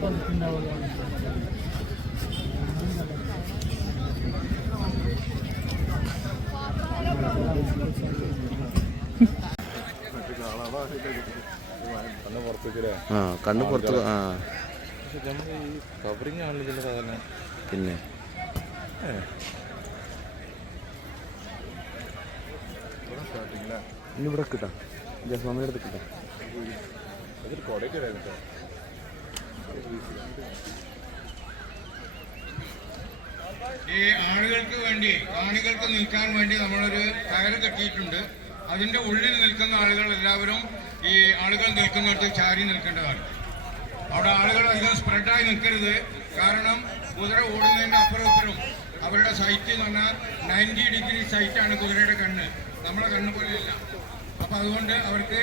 കണ്ണ് പുറത്തേക്കില്ലേ ആ കണ്ണ് പുറത്ത് ആ. പിന്നെ? ഇവിടെ കിട്ടാം. ജസ്വാമിന്റെ അടുത്ത് കിട്ടാം. ഈ ആളുകൾക്ക് വേണ്ടി കാണികൾക്ക് നിൽക്കാൻ വേണ്ടി നമ്മളൊരു കയറ് കെട്ടിയിട്ടുണ്ട്. അതിന്റെ ഉള്ളിൽ നിൽക്കുന്ന ആളുകൾ എല്ലാവരും ഈ ആളുകൾ നിൽക്കുന്നിടത്ത് ചാരി നിൽക്കേണ്ടതാണ്. അവിടെ ആളുകൾ അധികം സ്പ്രെഡായി നിൽക്കരുത്. കാരണം കുതിര ഓടുന്നതിന്റെ അപ്പുറം അവരുടെ സൈറ്റ് എന്ന് പറഞ്ഞാൽ നയന്റി ഡിഗ്രി സൈറ്റാണ് കുതിരയുടെ കണ്ണ്. നമ്മളെ കണ്ണ് പോലെയല്ല. അപ്പം അതുകൊണ്ട് അവർക്ക്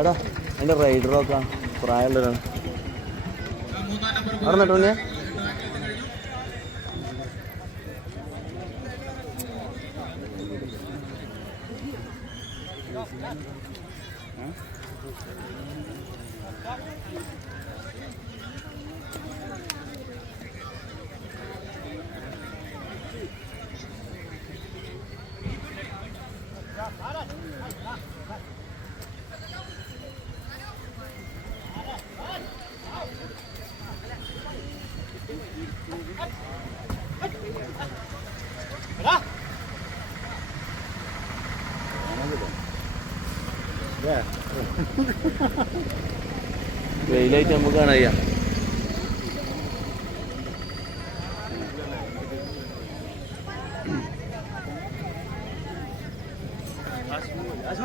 എടാ അതിന്റെ റൈഡറൊക്കെ പ്രായമുള്ളവരാണ്. വെയിലായിട്ട് നമുക്ക് കാണാം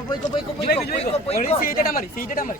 പോയിക്കോ പോയിക്കോ പോയിക്കോ പോയിക്കോ പോയിക്കോ സീറ്റ് ഇടാൻ മതി സീറ്റ് ഇടാൻ മതി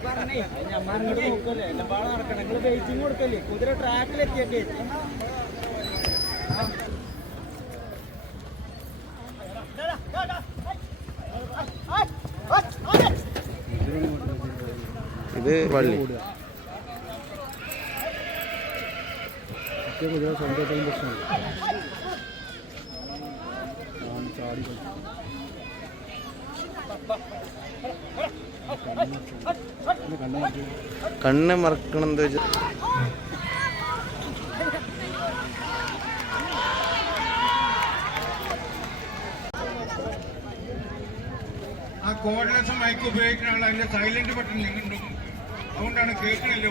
നട്ടോ ഞാൻ വെയിലായിട്ട് നമുക്ക് കാണാൻ കഴിയാം കുതിര ട്രാക്കിലെത്തിയൊക്കെ ഇത് വള്ളി കണ്ണ് മറക്കണം എന്താ വെച്ചാൽ ആ കോർഡ്ലെസ് മൈക്ക് ഉപയോഗിക്കുന്ന ആൾ അതിന്റെ സൈലന്റ് ബട്ടൺ നിങ്ങളുണ്ട് അതുകൊണ്ടാണ് കേൾക്കണില്ല.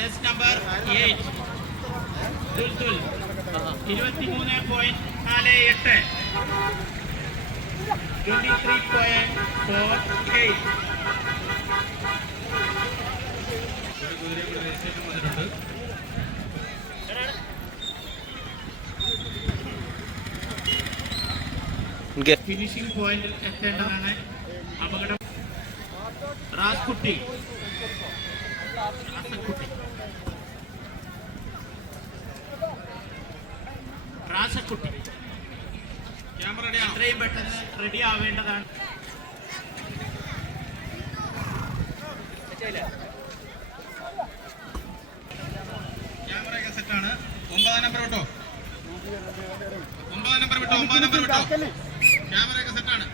ഒന്നും ടൈം ക്ലിയർ ആയില്ല നമ്പർ എയ്റ്റ് ദുൽദുൽ ഇരുപത്തിമൂന്ന് പോയിന്റ് നാല് എട്ട്. Twenty three point four eight finishing പോയിന്റിൽ എത്തേണ്ടതാണ്. അപകടം. റാസ്കുട്ടി. ക്യാമറ എത്രയും പെട്ടെന്ന് റെഡി ആവേണ്ടതാണ്. ക്യാമറയൊക്കെ സെറ്റാണ് ഒമ്പതാം നമ്പർ വിട്ടോ? ഒമ്പതാം നമ്പർ വിട്ടോ? ഒമ്പതാം നമ്പർ വിട്ടോ? ക്യാമറയൊക്കെ സെറ്റാണ്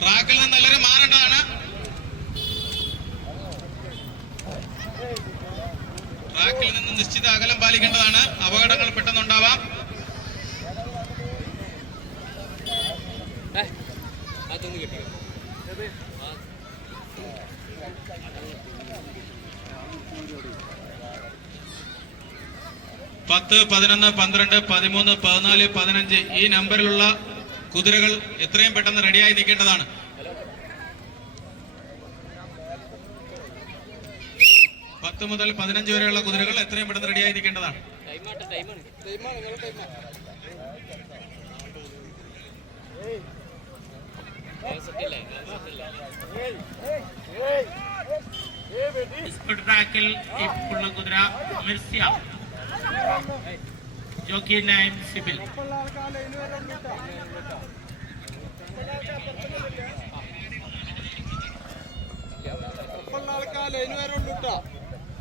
ട്രാക്കിൽ നിന്ന് എല്ലാവരും മാറേണ്ടതാണ്. ട്രാക്കിൽ നിന്ന് നിശ്ചിത അകലം പാലിക്കേണ്ടതാണ്. അപകടങ്ങൾ പെട്ടെന്നുണ്ടാവാം. പത്ത് പതിനൊന്ന് പന്ത്രണ്ട് പതിമൂന്ന് പതിനാല് പതിനഞ്ച് ഈ നമ്പറിലുള്ള കുതിരകൾ എത്രയും പെട്ടെന്ന് റെഡിയായി നിൽക്കേണ്ടതാണ്. പത്ത് മുതൽ പതിനഞ്ച് വരെയുള്ള കുതിരകൾ എത്രയും പെട്ടെന്ന് റെഡിയായി നിൽക്കേണ്ടതാണ് ട്രാക്കിൽ ഇപ്പോഴുള്ള കുതിര മിർസ്യ. ജോക്കി നൈം സിബിൽ.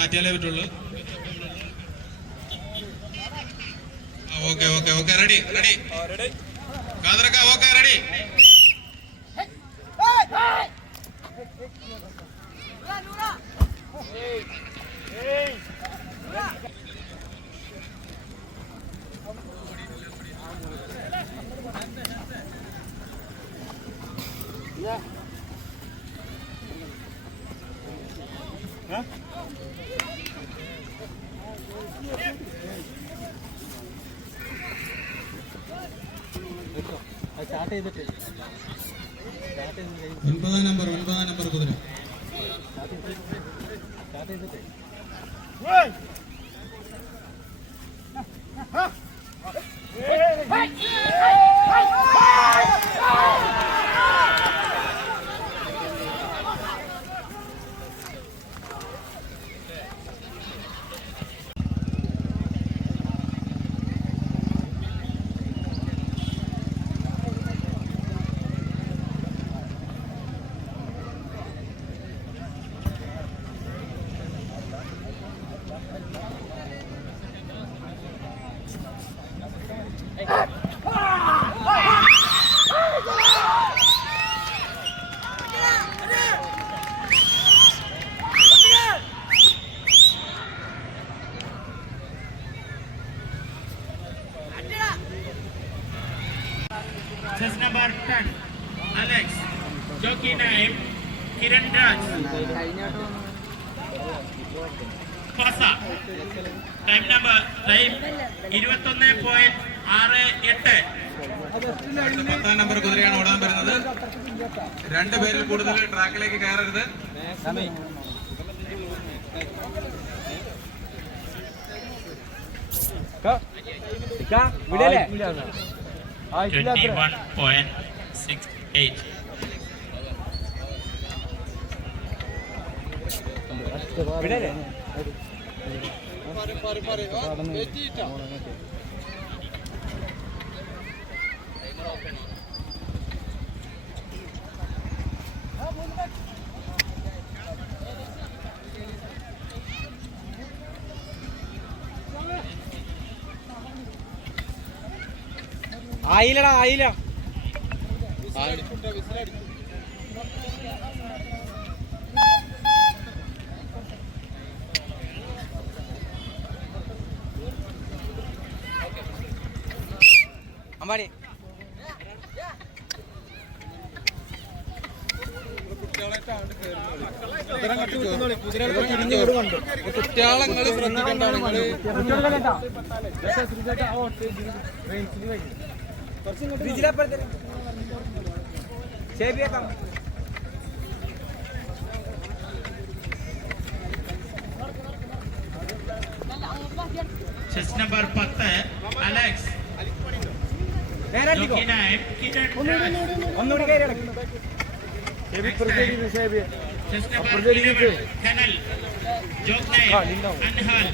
മാറ്റിയാലേ പറ്റുള്ളൂ. Okay okay okay ready ready കാതറക്ക okay ready ഒൻപതാം നമ്പർ ഒൻപതാം നമ്പർ കുതിര. Chess രണ്ട് പേരിൽ കൂടുതൽ ട്രാക്കിലേക്ക് കയറരുത്. point ആയില്ലടാ ആയില്ല. അമ്പാടി. കുട്ടികളെ ശ്രദ്ധിക്കണ്ടാണ് നിങ്ങള് Chess number പത്ത് അലക്സ് ജോക്കി നയൻ കിരൺ ഒന്നുകൂടി കയറി ये भी प्रगति विषय भी है प्रगति विषय टनल जोगनाय अनहाल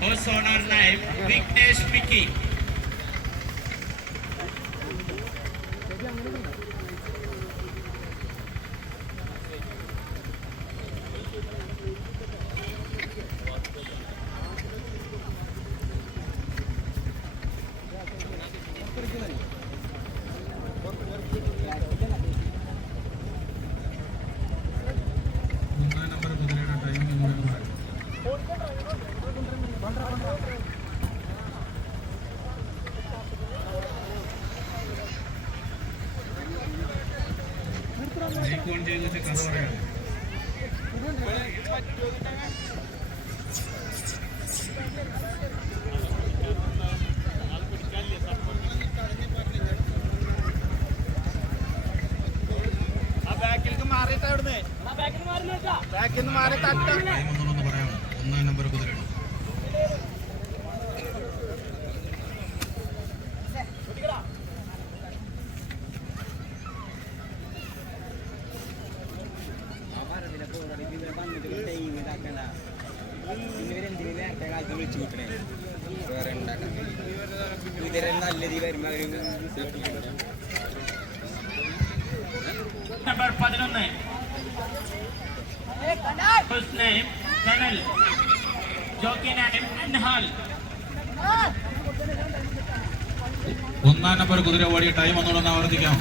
और सोनार नाइफ विघ्नेश पिकी മൈക്ക് ഓൺ ചെയ്ത് വെച്ച് കഥ പറയാം ടൈം ഒന്നുകൂടെ പറയാം ഒന്നാം നമ്പർ കുതിരയുടെ നല്ലത് വരുമ്പോ നമ്പർ പതിനൊന്ന് ഫസ്റ്റ് നെയിം കനൽ ജോക്കി നയൻ അൻഹാൽ ഒന്നാം നമ്പർ കുതിര ഓടിയ ടൈം ഒന്നുകൂടെ ഒന്ന് ആവർത്തിക്കാം.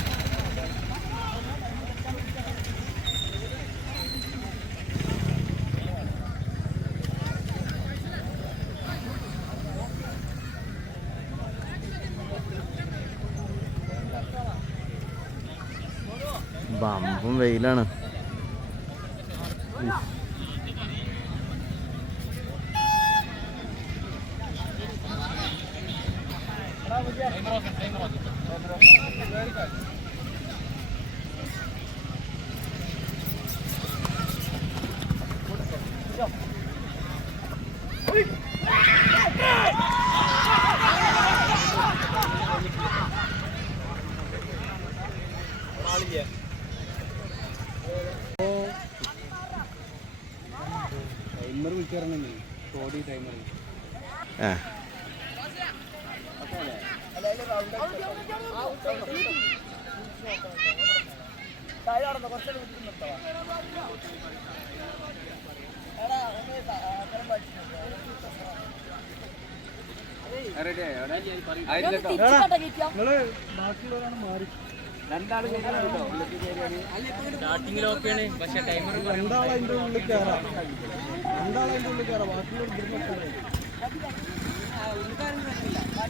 ബമ്പും വെയിലാണ്. Same rocket, same rocket. Very good.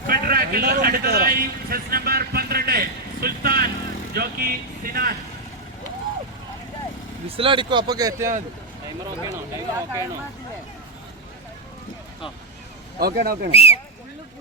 ഫെഡറാക്കിൽ അടുത്തതായി ചെസ് നമ്പർ പന്ത്രണ്ട് സുൽത്താൻ ജോക്കി സിനാൻ. വിസിലടിക്കും അപ്പൊ കയറ്റിയാ മതി. കേട്ടാ ഓക്കെ ആണോ? ഓ പിടിച്ചുള്ളിൽ കയറ്റി കൊടുക്ക് എന്നാ കയറ്റ് ഫ്രണ്ടിക്ക്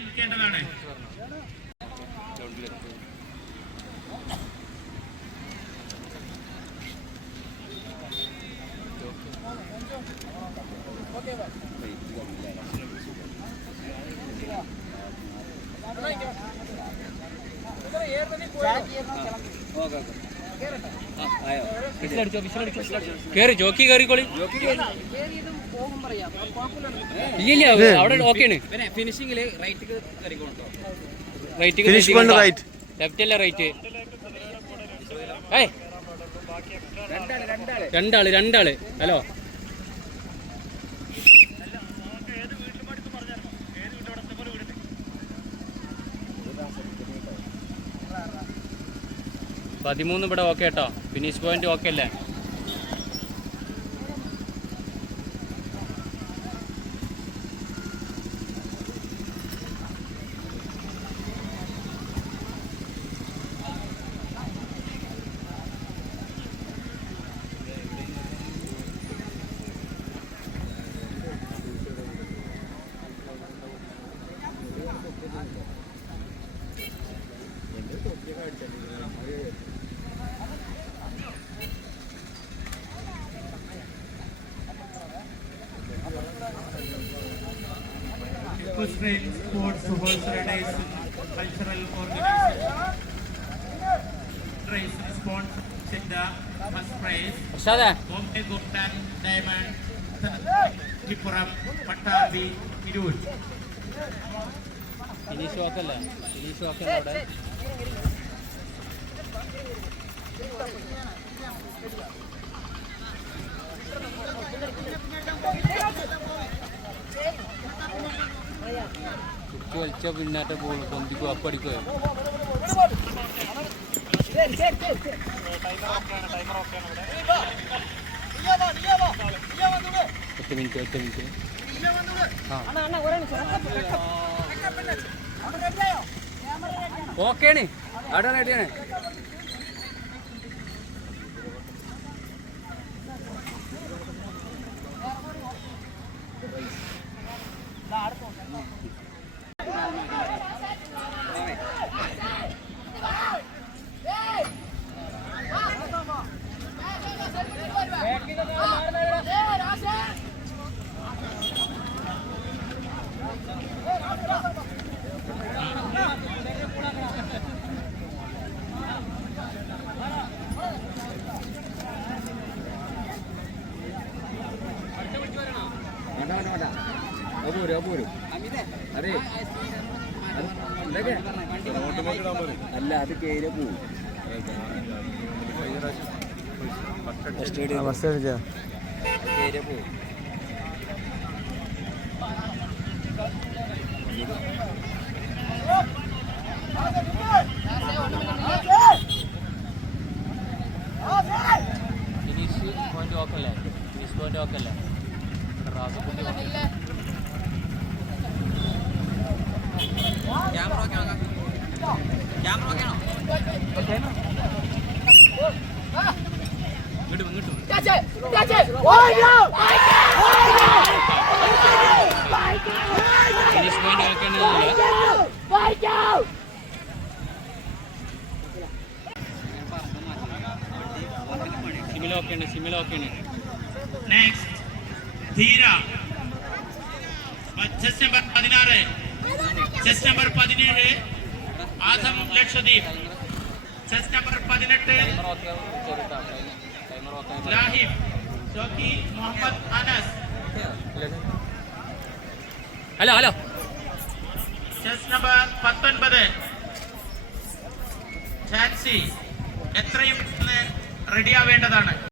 നിൽക്കേണ്ടതാണ് കേറി ജോക്കി കേറിക്കോളി. ഇല്ല അവിടെ ഓക്കെയാണ്. ഫിനിഷിംഗിൽ റൈറ്റ് റൈറ്റ് ഫിനിഷ് കൊണ്ട് റൈറ്റ് ലെഫ്റ്റ് അല്ല റൈറ്റ് ഏയ്. രണ്ടാൾ രണ്ടാൾ. ഹലോ പതിമൂന്ന് ഇവിടെ ഓക്കെ കേട്ടോ ഫിനിഷ് പോയിന്റ് ഓക്കെ അല്ലേ? Kusrael Sports Horse Riders Cultural Organization. Race sponsors in the first prize. പ്രസാദേ Bombay Golden Diamond, Tripuram, Patabi, Irur. Finish okay അല്ലേ ഫിനിഷ് ഓക്കെ അവിടെ വലിച്ച പിന്നാറ്റ ബോൾ പൊന്തിക്കും അപ്പടിക്കോ? ഒറ്റ മിനിറ്റ് ഒറ്റ മിനിറ്റ് ഓക്കെയാണ് അവിടെ റെഡിയാണ് ബസ് അടിച്ചാ കേര പോവും finish point finish point okay camera camera finish సిమిలో okay అండి సిమిలో ఓకే అండి నెక్స్ట్ ధీర చెస్ నెంబర్ పదినారు చెస్ నెంబర్ పదినేడు ఆదం లక్షదీప్ ചെസ് നമ്പർ പതിനെട്ട്. ലാഹിബ് jockey Muhammad Anas. Hello hello. Chest number പത്തൊൻപത്. ഝാൻസി എത്രയും റെഡിയാവേണ്ടതാണ്